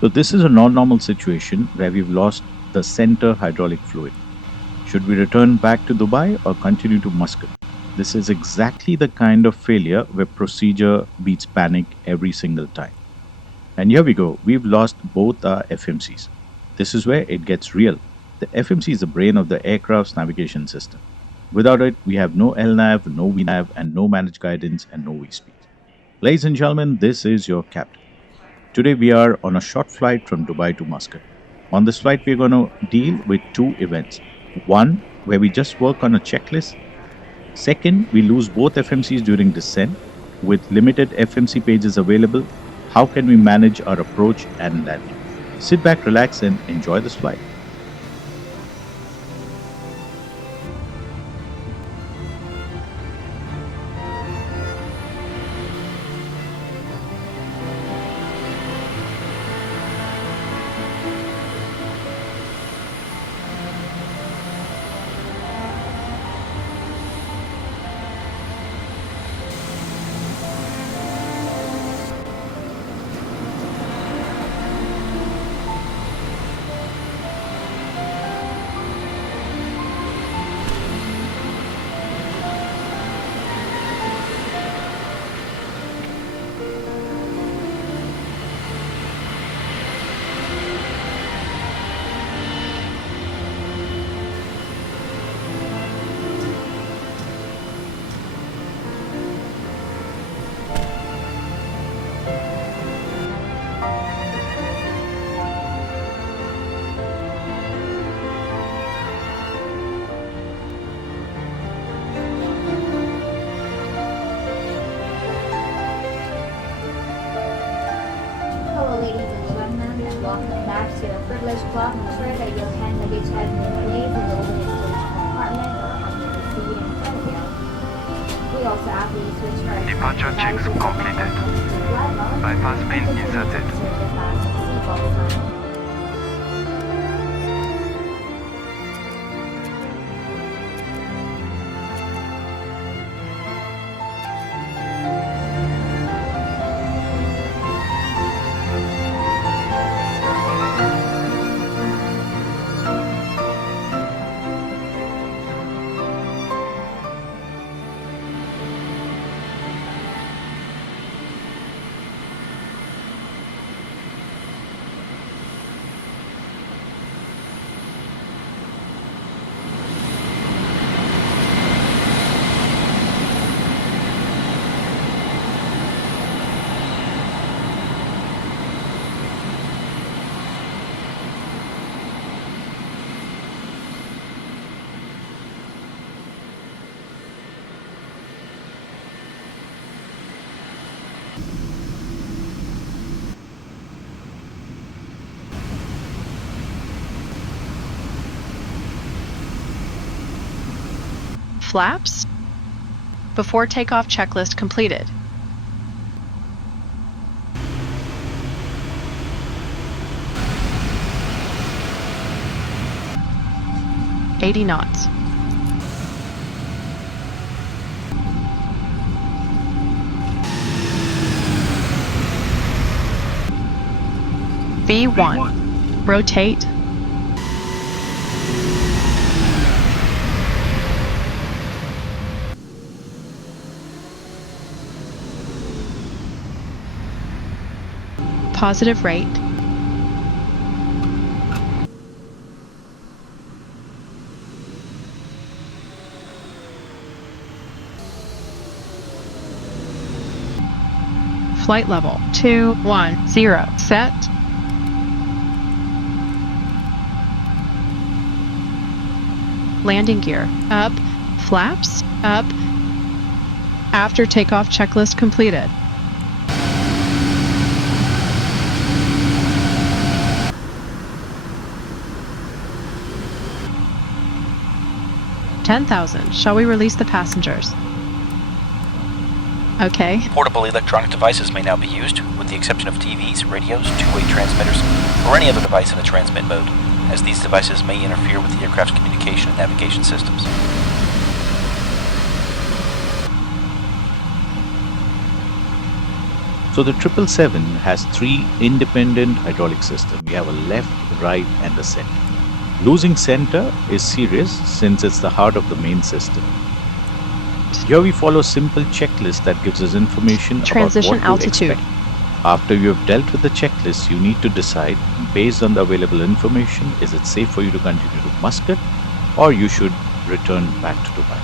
So this is a non-normal situation where we've lost the center hydraulic fluid. Should we return back to Dubai or continue to Muscat? This is exactly the kind of failure where procedure beats panic every single time. And here we go. We've lost both our FMCs. This is where it gets real. The FMC is the brain of the aircraft's navigation system. Without it, we have no LNAV, no VNAV, and no managed guidance and no V-speed. Ladies and gentlemen, this is your captain. Today we are on a short flight from Dubai to Muscat. On this flight, we're going to deal with two events. One, where we just work on a checklist. Second, we lose both FMCs during descent. With limited FMC pages available, how can we manage our approach and landing? Sit back, relax, and enjoy this flight. Hello, ladies and gentlemen, and welcome back to the Privilege Club. Ensure that your hand luggage has been placed in the overhead storage compartment or under the seat in front of you. We also ask that you switch our Departure checks completed. Bypass pin inserted. Seatbelt sign. Flaps? Before takeoff checklist completed. $80 knots. V1. Rotate. Positive rate. Flight level 210 set. Landing gear up, flaps up. After takeoff checklist completed. $10,000. Shall we release the passengers? Okay. Portable electronic devices may now be used, with the exception of TVs, radios, two-way transmitters, or any other device in a transmit mode, as these devices may interfere with the aircraft's communication and navigation systems. So the 777 has three independent hydraulic systems. We have a left, right, and the center. Losing center is serious since it's the heart of the main system. Here we follow a simple checklist that gives us information Transition about what to altitude. expect. After you have dealt with the checklist, you need to decide, based on the available information, is it safe for you to continue to Muscat or you should return back to Dubai.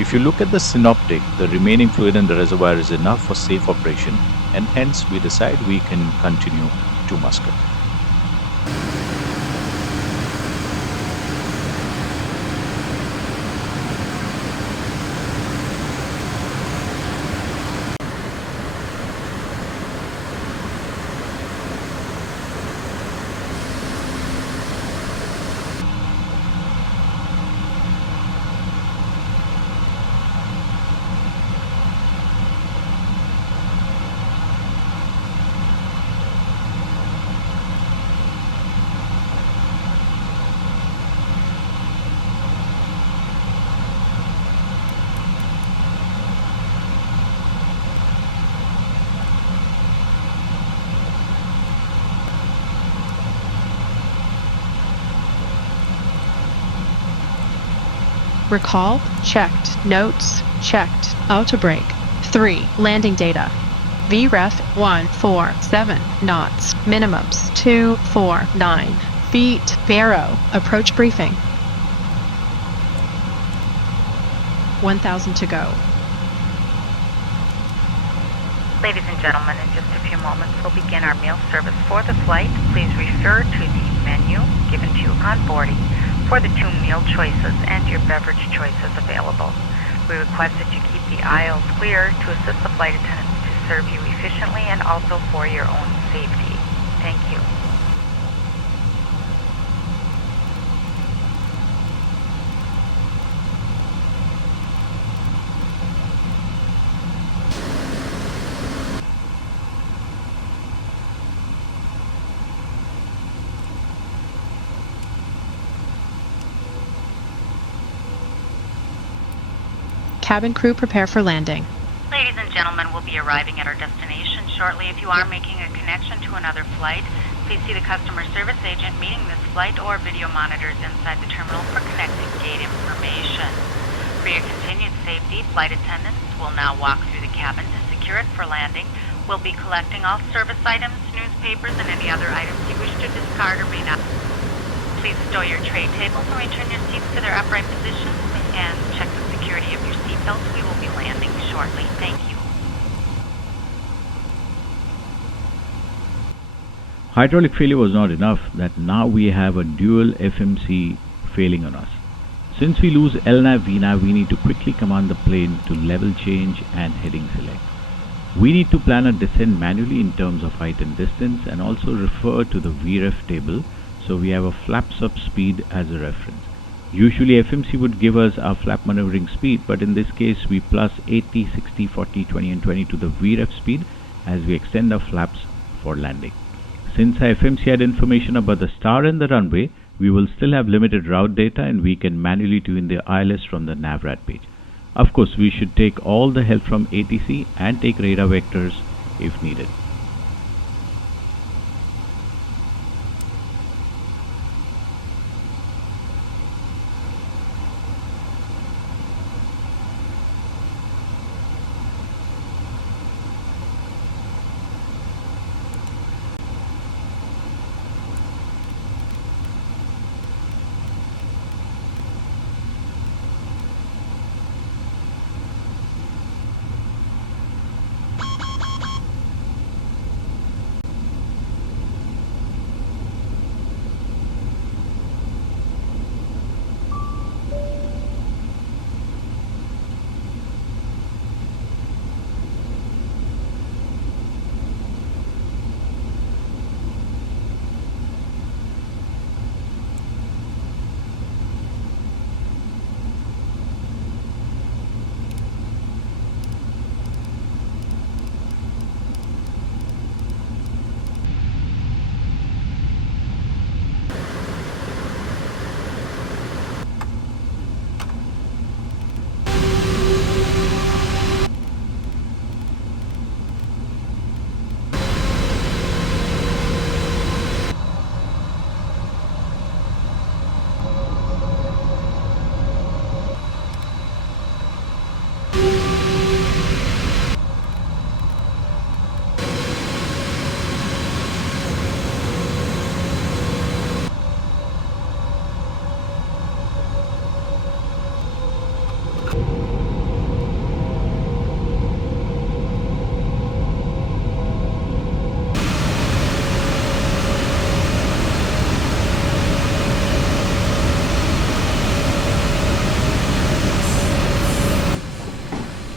If you look at the synoptic, the remaining fluid in the reservoir is enough for safe operation, and hence we decide we can continue to Muscat. Recall, checked. Notes, checked. Auto brake. 3. Landing data. VREF 147 knots. Minimums 249 feet. Barrow. Approach briefing. 1,000 to go. Ladies and gentlemen, in just a few moments we'll begin our meal service for the flight. Please refer to the menu given to you on boarding for the 2 meal choices and your beverage choices available. We request that you keep the aisles clear to assist the flight attendants to serve you efficiently and also for your own safety. Thank you. Cabin crew prepare for landing. Ladies and gentlemen, we'll be arriving at our destination shortly. If you are making a connection to another flight, please see the customer service agent meeting this flight or video monitors inside the terminal for connecting gate information. For your continued safety, flight attendants will now walk through the cabin to secure it for landing. We'll be collecting all service items, newspapers, and any other items you wish to discard or may not. Please stow your tray tables and return your seats to their upright positions and check the security of your seatbelts. We will be landing shortly. Thank you. Hydraulic failure was not enough that now we have a dual FMC failing on us. Since we lose LNAV, VNAV, we need to quickly command the plane to level change and heading select. We need to plan a descent manually in terms of height and distance and also refer to the VREF table so we have a flaps up speed as a reference. Usually FMC would give us our flap maneuvering speed, but in this case we plus 80, 60, 40, 20 and 20 to the VREF speed as we extend our flaps for landing. Since our FMC had information about the star and the runway, we will still have limited route data and we can manually tune the ILS from the NAVRAD page. Of course, we should take all the help from ATC and take radar vectors if needed.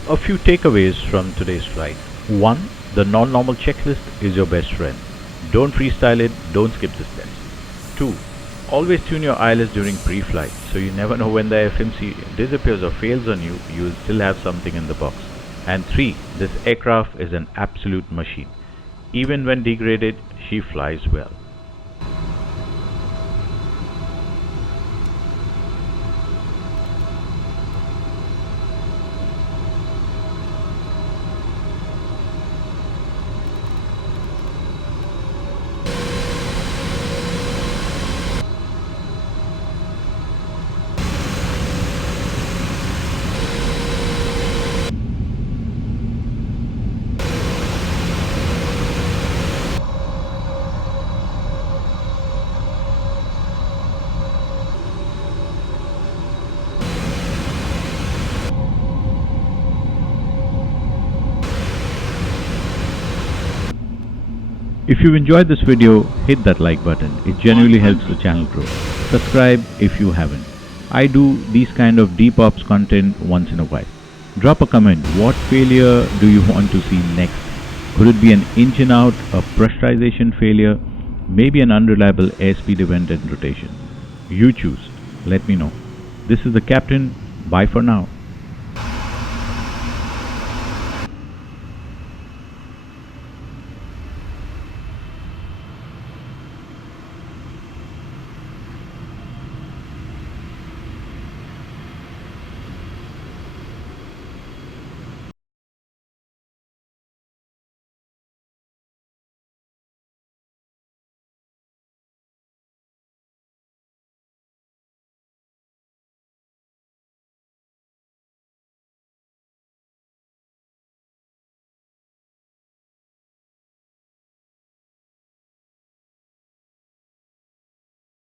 A few takeaways from today's flight. 1. The non-normal checklist is your best friend. Don't freestyle it, don't skip the steps. 2. Always tune your ILS during pre-flight, so you never know when the FMC disappears or fails on you, you will still have something in the box. And 3. This aircraft is an absolute machine. Even when degraded, she flies well. If you've enjoyed this video, hit that like button. It genuinely helps the channel grow. Subscribe if you haven't. I do these kind of deep ops content once in a while. Drop a comment. What failure do you want to see next? Could it be an engine out, a pressurization failure, maybe an unreliable airspeed event and rotation? You choose. Let me know. This is the captain. Bye for now.